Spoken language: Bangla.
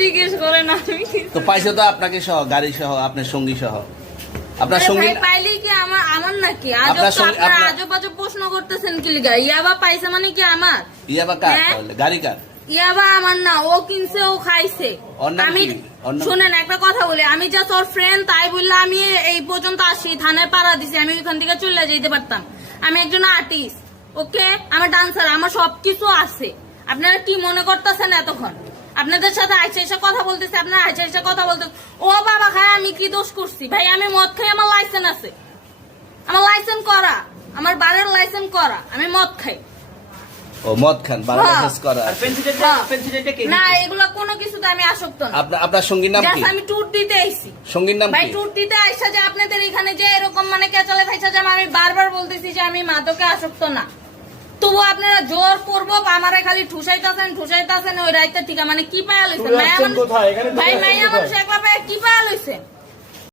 জিজ্ঞেস করেন তো পাইছে তো আপনাকে সহ গাড়ি সহ আপনার সঙ্গী সহ আপনার সঙ্গী পাইলে কি আমার নাকি আজব আজব প্রশ্ন করতেছেন কি লিগা ইয়াবা পাইছে মানে কি আমার ইয়াবা কার গাড়ি কার ইয়াবা আমার না ও কিনছে ও খাইছে আমি শুনেন একটা কথা বলি আমি জাস্ট ওর ফ্রেন্ড তাই বললে আমি এই পর্যন্ত আসি থানায় পাড়া দিছি আমি ওইখান থেকে চলে যেতে পারতাম আমি একজন আর্টিস্ট ওকে আমার ডান্সার আমার সবকিছু আছে আপনারা কি মনে করতেছেন এতক্ষণ আপনাদের সাথে আইসা এসে কথা বলতেছে আপনারা আইসা এসে কথা বলতেছে ও বাবা খায় আমি কি দোষ করছি ভাই আমি মদ খাই আমার লাইসেন্স আছে আমার লাইসেন্স করা আমার বারের লাইসেন্স করা আমি মদ খাই ও মদ খান বারের লাইসেন্স করা না এগুলো কোনো কিছুতে আমি আসক্ত না আপনার সঙ্গীর নাম কি আমি ট্যুর দিতে আইছি সঙ্গীর নাম কি ভাই ট্যুর দিতে আইসা যে আপনাদের এখানে যে এরকম মানে কেচালে ফাইসা যে আমি বারবার বলতেছি যে আমি মাদকে আসক্ত না তবু আপনারা জোর করবো আমারে খালি ঠুসাইতেছেন ওই রাইতে ঠিক মানে কি পায়া লইছেন ভাই মাইয়া মানুষ একলা পায়া কি পায়া লইছেন